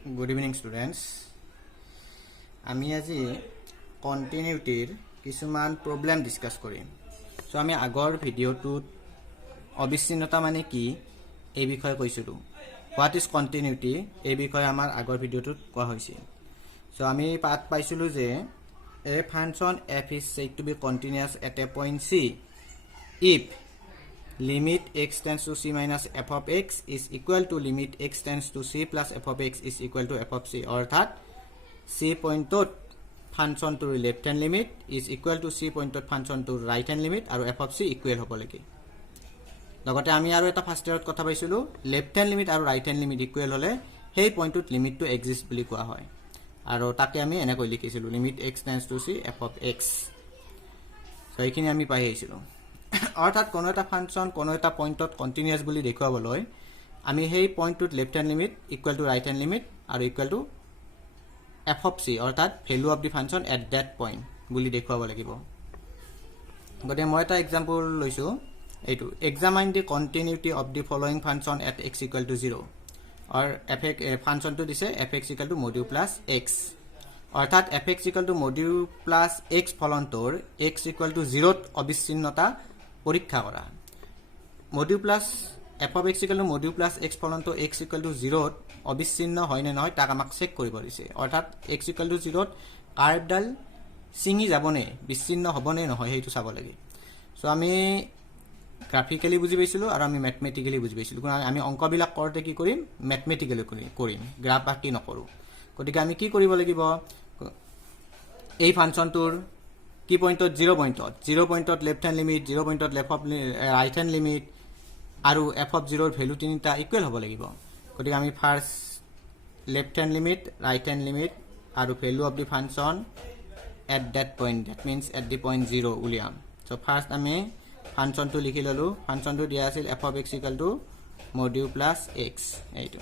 Good evening students. আমি আজি কন্টিনিউটিৰ কিছুমান প্ৰবলেম ডিসকাস কৰিম। সো আমি আগৰ ভিডিওটোত অবিচ্ছিন্নতা মানে কি এই বিষয়ে কৈছিলো। What is continuity এই বিষয়ে আমাৰ আগৰ ভিডিওটোত কোৱা হৈছিল। সো আমি পাঠ পাইছিলো যে a function f is said to be continuous at a point c if limit x tends to c minus f of x is equal to limit x tends to c plus f of x is equal to f of c অর্থাৎ c পয়েন্টত ফাংশনটোৰ left hand limit is equal to c পয়েন্টত ফাংশনটোৰ right hand limit আৰু f of c equal হ'ব লাগে। লগতে আমি আৰু এটা ফাৰ্স্ট ইয়াৰত কথা পাইছিলো লেফট হ্যান্ড লিমিট আৰু ৰাইট হ্যান্ড লিমিট ইকুৱেল হলে সেই পয়েন্টত লিমিটটো এক্সিষ্ট বুলি কোৱা হয়। আৰু তাকে আমি এনেকৈ লিখিছিলো limit x tends to c f of x। So এইখিনি আমি পাই আহিছিলো। অর্থাৎ কোনো এটা ফাংশন কোনো এটা পয়েন্টত কন্টিনিউয়াস বুলি দেখুৱাবলৈ আমি সেই পয়েন্টটোত left hand limit equal to right hand limit আৰু equal to f of c অৰ্থাৎ value of the function at that point বুলি দেখুৱাব লাগিব। গতে মই এটা এক্সাম্পল লৈছো এইটো examine the continuity of the following function at x equal to 0 or fx ফাংশনটো দিছে fx equal to module plus x অৰ্থাৎ fx equal to module plus x ফলনটোৰ x ইকুৱেল টু 0 ত অবিচ্ছিন্নতা পৰীক্ষা কৰা। Module plus f of x equal to module plus x ফলনটো x equal to 0 ত অবিচ্ছিন্ন হয় নে নহয় তাক আমাক চেক কৰিব দিছে। অৰ্থাৎ x ইকুৱেল টু 0 ত কাৰ্ভডাল সিঙি যাবনে বিচ্ছিন্ন হ'বনে নহয় হেইটো চাব লাগে। সো আমি গ্রাফিক্যালি বুজি পাইছিলো আৰু আমি ম্যাথমেটিক্যালি বুজি পাইছিলো। কাৰণ আমি অঙ্কবিলাক কৰতে কি কৰিম ম্যাথমেটিক্যালি কৰিম গ্ৰাফ আঁকি নকৰো। গতিকে আমি কি কৰিব লাগিব এই ফাংশনটোৰ কি পয়েন্টত 0 পয়েন্টত লেফট হ্যান্ড লিমিট 0 পয়েন্টত left of right hand limit আৰু f of 0 ৰ ভ্যালু তিনিটা ইকুৱেল হ'ব লাগিব। গতিকে আমি first left hand limit right hand limit আৰু value of the function at that point that means at the point 0 উলিয়াম। সো ফার্স্ট আমি ফাংশনটো লিখি ললো। ফাংশনটো দিয়া আছিল f of x equal to module plus x এইটো।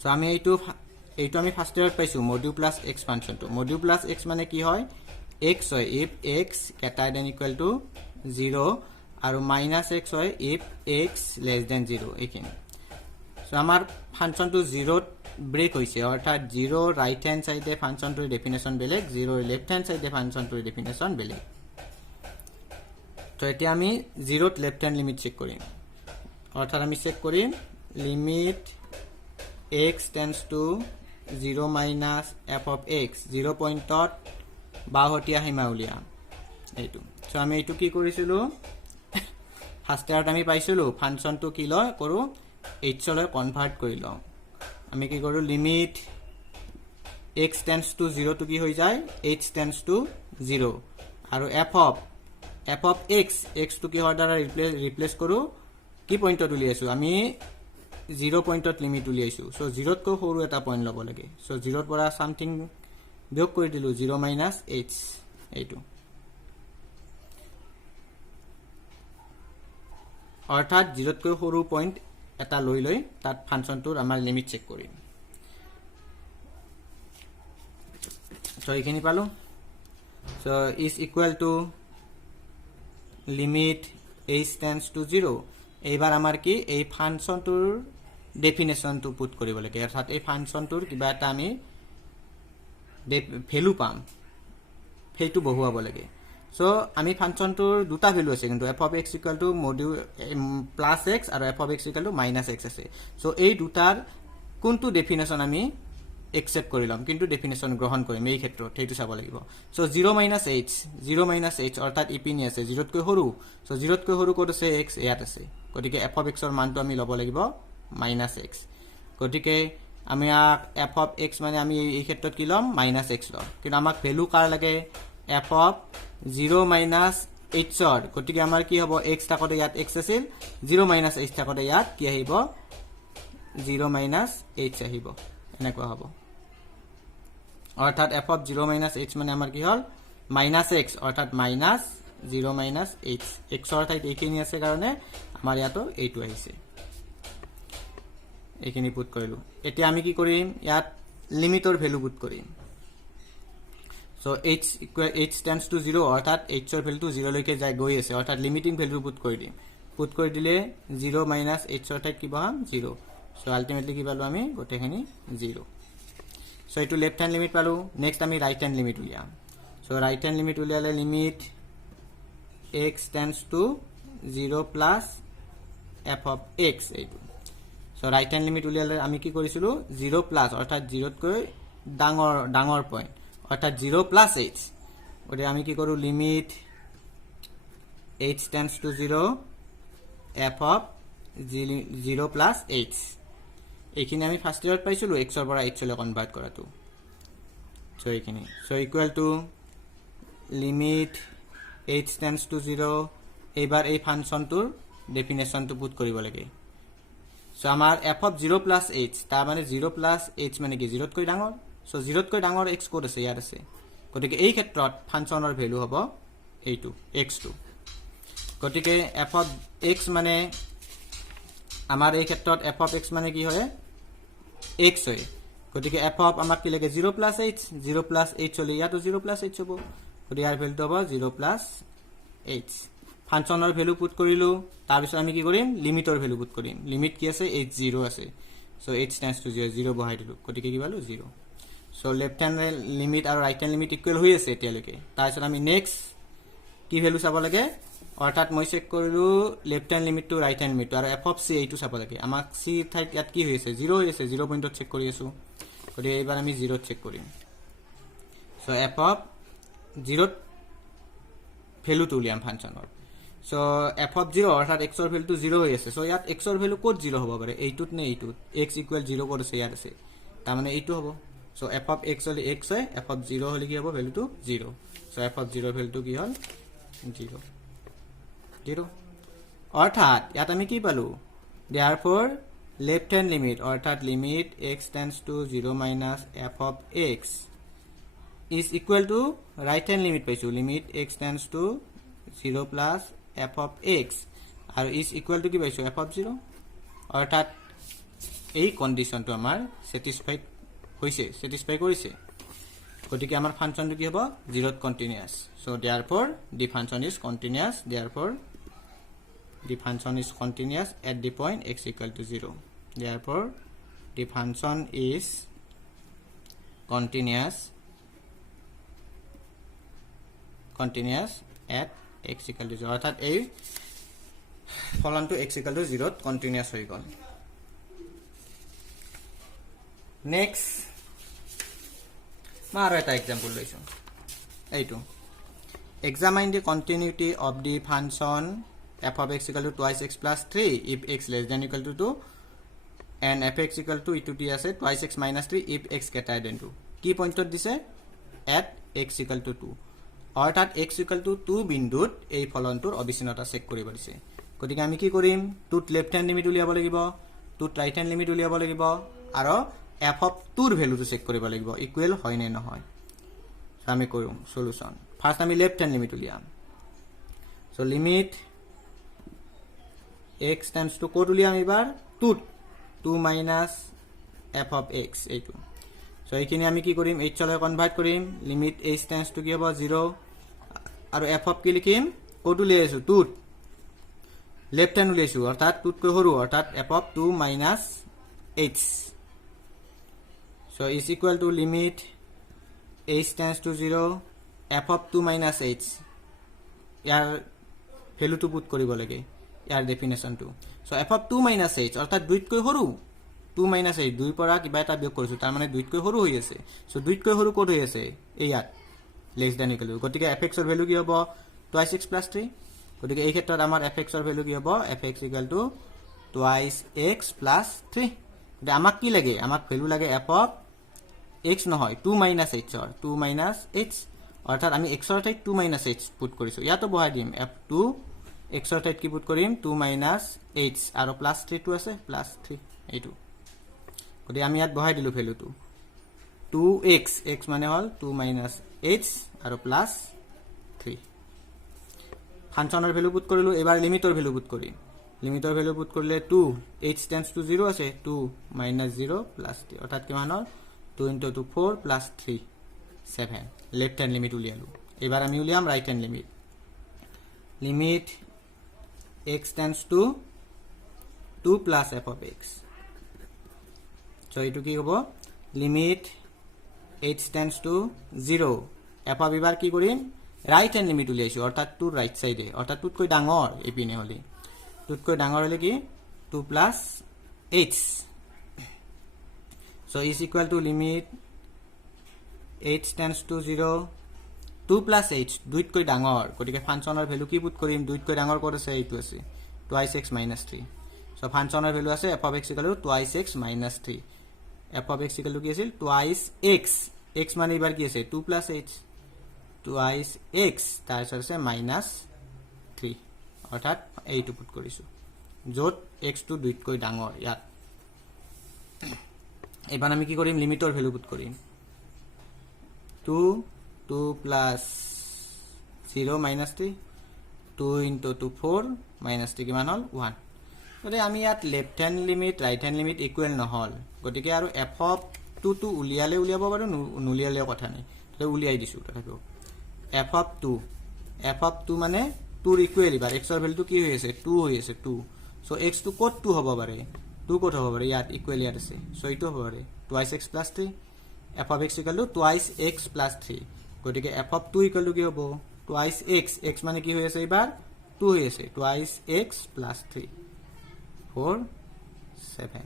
সো আমি এইটো আমি ফাৰ্স্ট ইয়াৰত পাইছো মডিউল প্লাস x ফাংশনটো। মডিউল প্লাস x মানে কি হয় x হয় if x greater than equal to 0 আৰু minus x হয় if x less than 0 এইখিনি। সো আমাৰ ফাংশনটো 0 ত ব্ৰেক হৈছে অৰ্থাৎ 0 ৰাইট হ্যান্ড সাইডে ফাংশনটোৰ ডেফিনেশন বেলেগ 0 লেফট হ্যান্ড সাইডে ফাংশনটোৰ ডেফিনেশন বেলেগ। তো এতিয়া আমি 0 ত লেফট হ্যান্ড লিমিট চেক কৰিম। অৰ্থাৎ আমি চেক কৰিম লিমিট x tends to 0 minus f of x 0 পয়েন্টত বাহতিয়া হিমা উলিয়াম এইটো। সো আমি এইটো কি কৰিছিলো ফাৰ্স্ট ইয়াৰত আমি পাইছিলো ফাংশনটো কি লয় কৰো h লৈ কনভাৰ্ট কৰি লওঁ। আমি কি কৰো limit x tends to 0 to কি হৈ যায় h tends to 0 আৰু f of x to কি হয় দ্বাৰা ৰিপ্লেস কৰো কি পয়েন্টত উলিয়াইছো আমি 0 পয়েন্টত লিমিট উলিয়াইছো। সো 0 তকৈ সৰু এটা পয়েন্ট ল'ব লাগে। সো 0 ৰ পৰা সামথিং বিয়োগ কৰি দিলো 0 minus h এইটো। অৰ্থাৎ 0 তকৈ সৰু পয়েন্ট এটা লৈ তাত ফাংশনটোৰ আমাৰ লিমিট চেক কৰিম। সো এইখিনি পালো। So is equal to limit h tends to 0 এইবাৰ আমাৰ কি এই ফাংশনটোৰ ডেফিনেশনটো পুট কৰিব লাগে। অৰ্থাৎ এই ফাংশনটোৰ কিবা এটা আমি ভ্যালু পাম সেইটো বহুৱাব লাগে। সো আমি ফাংশনটোৰ দুটা ভ্যালু আছে কিন্তু f of x equal to module plus x আৰু f of x equal two minus x আছে। সো এই দুটাৰ কোনটো ডেফিনেশন আমি একসেপ্ট কৰি লম কিন্তু ডেফিনেশন গ্ৰহণ কৰিম এই ক্ষেত্ৰত সেইটো চাব লাগিব। সো 0 minus h অৰ্থাৎ ইপিনি আছে 0 তকৈ সৰু। সো 0 তকৈ সৰু ক'ত আছে x ইয়াত আছে। গতিকে f of x ৰ মানটো আমি ল'ব লাগিব মাইনাস x। গতিকে আমি f of x মানে আমি এই ক্ষেত্ৰত কি লম মাইনাস x লম। কিন্তু আমাক ভ্যালু কাৰ লাগে f of 0 minus h ৰ। গতিকে আমাৰ কি হ'ব x থাকতে ইয়াত x আছিল 0 minus h থাকতে ইয়াত কি আহিব 0 minus h আহিব এনেকুৱা হ'ব। অৰ্থাৎ f of 0 minus h মানে আমাৰ কি হ'ল মাইনাস x অৰ্থাৎ মাইনাস 0 minus h x ৰ ঠাইত এইখিনি আছে কাৰণে আমাৰ ইয়াতো এইটো আহিছে এইখিনি পুট কৰিলো। এতিয়া আমি কি কৰিম ইয়াত লিমিটৰ ভ্যালু পুট কৰিম। সো h tends to 0 অৰ্থাৎ h ৰ ভ্যালুটো 0 লৈকে যায় গৈ আছে অৰ্থাৎ লিমিটিং ভ্যালু পুট কৰি দিম। পুট কৰি দিলে 0 minus h ৰ ঠাইত কি বহাম 0। সো আলটিমেটলি কি পালো আমি গোটেইখিনি 0 সো এটো লেফট হ্যান্ড লিমিট পালো নেক্সট আমি রাইট হ্যান্ড লিমিট উলিয়াম সো রাইট হ্যান্ড লিমিট উলিয়ালে limit x tends to 0 plus f of x এইটো সো রাইট হ্যান্ড লিমিট উলিয়ালে আমি কি কৰিছিলো 0 প্লাস অৰ্থাৎ 0 তকৈ ডাঙৰ পয়েন্ট অর্থাৎ 0 প্লাস h ওটা আমি কি করু limit h tends to 0 f of 0 plus h এইখিনি আমি ফার্স্ট ইয়ার পাইছিলো x এর পৰা h লৈ কনভাৰ্ট কৰাটো সো এইখিনি so equal to limit h tends to 0 এবাৰ এই ফাংশনটোৰ ডেফিনেশনটো পুট কৰিব লাগে সো আমাৰ f of 0 plus h তাৰ মানে 0 plus h মানে কি 0 তকৈ ডাঙৰ সো 0 তকৈ ডাঙৰ x কোড আছে ইয়াত আছে গতিকে এই ক্ষেত্ৰত ফাংশনৰ ভ্যালু হ'ব এইটো x2 গতিকে f of x মানে আমাৰ এই ক্ষেত্ৰত f of x মানে কি হয় x হয় গতিকে f of আমাক কি লাগে 0 plus h হলে ইয়াতো 0 plus h হ'ব গতিকে ইয়াৰ ভ্যালুটো হ'ব 0 plus h ফাংশনৰ ভ্যালু পুট কৰিলো তাৰ পিছত আমি কি কৰিম লিমিটৰ ভ্যালু পুট কৰিম লিমিট কি আছে h0 আছে সো h টেন্ডস টু 0 0 বহাই দিলো গতিকে কি পালো 0 সো লেফট হ্যান্ড লিমিট আৰু ৰাইট হ্যান্ড লিমিট ইকুয়াল হৈ আছে এতিয়ালৈকে তাৰ পিছত আমি নেক্সট কি ভ্যালু চাব লাগে অৰ্থাৎ মই চেক কৰিলো left hand limit to right hand limit আৰু f of c এইটো চাব লাগে আমাক c ঠাইত ইয়াত কি হৈ আছে 0 হৈ আছে 0 পইণ্টত চেক কৰি আছো গতিকে এইবাৰ আমি 0 চেক কৰিম সো f of 0 ভ্যালুটো উলিয়াম ফাংশনৰ সো f of 0 অর্থাৎ x এর ভ্যালু 0 হৈ আছে সো ইয়াত x এর ভ্যালু কোড 0 হ'ব পাৰে এইটোত নে এইটোত x ইকুয়াল 0 কোড আছে ইয়াত আছে তাৰ মানে এইটো হ'ব সো f of x হলে x হয় f of 0 হলে কি হ'ব ভ্যালুটো 0 সো f of 0 ভ্যালুটো কি হল 0 0 অর্থাৎ ইয়াত আমি কি পালো therefore left hand limit অর্থাৎ limit x tends to 0 minus f of x is equal to right hand limit পাইছো limit x tends to 0 plus f of x আর is equal to কি পাইছো f of 0 অর্থাৎ এই কন্ডিশনটো আমাৰ satisfied হৈছে satisfy কৰিছে গতিকে আমাৰ ফাংশনটো কি হ'ব 0 continuous so therefore the function is continuous therefore the function is continuous at the point x equal to 0 therefore the function is continuous at x equal to 0 অর্থাৎ এই ফলনটো x equal to 0 কন্টিনিউয়াস হৈ গল next মাৰ এটা example লৈছো এইটো examine the continuity of the function f of x equal to twice x plus 3 if x less than equal to 2 and f x equal to e to t আছে twice x minus 3 if x greater than 2 কি পয়েন্টত দিছে at x equal to 2 অর্থাৎ x equal to 2 বিন্দুত এই ফলনটোৰ অবিচ্ছিন্নতা check কৰিব দিছে গতিকে আমি কি কৰিম টুত লেফট হ্যান্ড লিমিট উলিয়াব লাগিব টুত ৰাইট হ্যান্ড লিমিট উলিয়াব লাগিব আৰু f of 2 ৰ ভ্যালুটো চেক কৰিব লাগিব ইকুৱেল হয় নে নহয় সো আমি কৰিম সলিউশন ফার্স্ট আমি লেফট হ্যান্ড লিমিট উলিয়াম so limit x tends two code উলিয়াম এবাৰ 2 minus f of x এইটো সো এইখিনি আমি কি কৰিম h লৈ কনভাৰ্ট কৰিম লিমিট h টেন্ডস টু কি হ'ব 0 আৰু f of কি লিখিম কোড উলিয়াইছো 2 লেফট হ্যান্ড উলিয়াইছো অর্থাৎ 2 তকৈ সৰু অর্থাৎ f of 2 minus h so is equal to limit h tends to 0 f of 2 minus h ইয়াৰ ভ্যালুটো পুট কৰিব লাগে ইয়াৰ ডেফিনেশনটো so f of 2 minus h অৰ্থাৎ 2 তকৈ সৰু 2 minus h 2 পৰা কিবা এটা বিয়োগ কৰিছো তাৰ মানে 2 তকৈ সৰু হৈ আছে সো 2 তকৈ সৰু কোড হৈ আছে ইয়াত less than equal to গতিকে fx এর ভ্যালু কি হ'ব twice x plus 3 গতিকে এই ক্ষেত্ৰত আমাৰ fx এর ভ্যালু কি হ'ব fx equal to twice x plus 3 গতিকে আমাক কি লাগে আমাক ভ্যালু লাগে f of x নহয় 2 minus h or 2 minus h অর্থাৎ আমি x এর ঠাইত 2 minus h পুট কৰিছো ইয়াতো বহাই দিম f2 x এৰ ঠাইত কি পুট কৰিম 2 minus h আৰু প্লাস 3 টো আছে প্লাস 3 এইটো গতিকে আমি ইয়াত বহাই দিলো ভ্যালুটো 2x x মানে হল 2 minus h আৰু প্লাস 3 ফাংশনৰ ভ্যালু পুট কৰিলো এবাৰ লিমিটৰ ভ্যালু পুট কৰিম লিমিটৰ ভ্যালু পুট কৰিলে 2 h tends to 0 আছে 2 minus 0 plus 3 অর্থাৎ কিমান হল 2 into 2 4 plus 3 7 left hand limit উলিয়ালো এবাৰ আমি উলিয়াম right hand limit limit x tends to 2 plus f of x সো এইটো কি হ'ব লিমিট h tends to 0 f of এবাৰ কি কৰিম ৰাইট হ্যান্ড লিমিট উলিয়াইছো অৰ্থাৎ টুৰ ৰাইট সাইডে অৰ্থাৎ টুতকৈ ডাঙৰ এপিনে হলি টুতকৈ ডাঙৰ হলে কি 2 plus h so is equal to limit h tends to 0 2 plus h দুইতকৈ ডাঙৰ গতিকে ফাংশনৰ ভ্যালু কি পুট কৰিম দুইতকৈ ডাঙৰ ক'ত আছে এইটো আছে twice x minus 3 so ফাংশনৰ value আছে f of x equal to twice x minus 3 f of x equal to কি আছিল twice x x মানে এবাৰ কি আছে 2 plus h twice x তাৰপিছত আছে minus 3 অৰ্থাৎ এইটো পুট কৰিছো যত x টো দুইতকৈ ডাঙৰ ইয়াত এবাৰ আমি কি কৰিম লিমিটৰ ভ্যালু পুট কৰিম 2 plus 0 minus 3 2 into 2 4 minus 3 কিমান হল 1 গতে আমি ইয়াত left hand limit right hand limit equal নহল গতিকে আৰু f of 2 টো উলিয়ালে উলিয়াব পাৰো নুলিয়ালে কথা নাই তো উলিয়াই দিছো তথাপিও f of 2 মানে 2 ৰ ইকুৱেল ইবাৰ x ৰ ভ্যালুটো কি হৈ আছে 2 হৈ আছে 2 সো x টো কত 2 হ'ব পাৰে 2 কত হ'ব পাৰে ইয়াত ইকুৱেল ইয়াত আছে সো এইটো হ'ব পাৰে twice x plus 3 f of x equal to twice x plus 3 গতিকে f of 2 equal to কি হ'ব twice x x মানে কি হৈ আছে এবাৰ 2 হৈ আছে twice x plus 3 4 7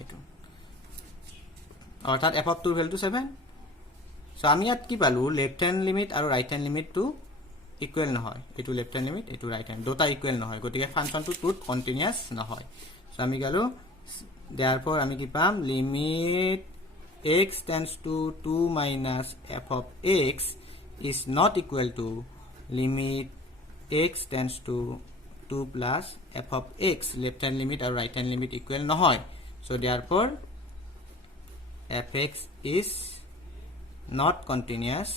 এইটো অৰ্থাৎ f of 2 ভ্যালু 7 সো আমি ইয়াত কি পালো লেফট হ্যান্ড লিমিট আৰু right hand limit to equal নহয় এটো লেফট হ্যান্ড লিমিট এটো ৰাইট হ্যান্ড দুটা ইকুৱেল নহয় গতিকে ফাংশনটো টুত কন্টিনিউয়াস নহয় সো আমি গলো therefore আমি কি পাম limit x tends to 2 minus f of x is not equal to limit x tends to 2 plus f of x left hand limit or right hand limit equal নহয় so therefore fx is not continuous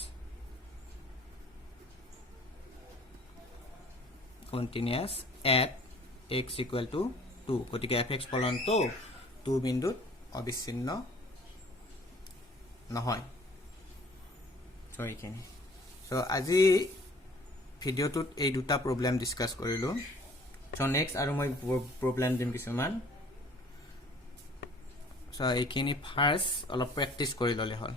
at x equal to 2 গতিকে fx ফলনটো 2 বিন্দুত অবিচ্ছিন্ন নহয় so এইখিনি so আজি ভিডিওটোত এই দুটা problem discuss কৰিলো সো নেক্সট আৰু মই প্ৰবলেম দিম কিছুমান সো এইখিনি ফাৰ্স্ট অলপ প্ৰেক্টিস কৰি ললে হল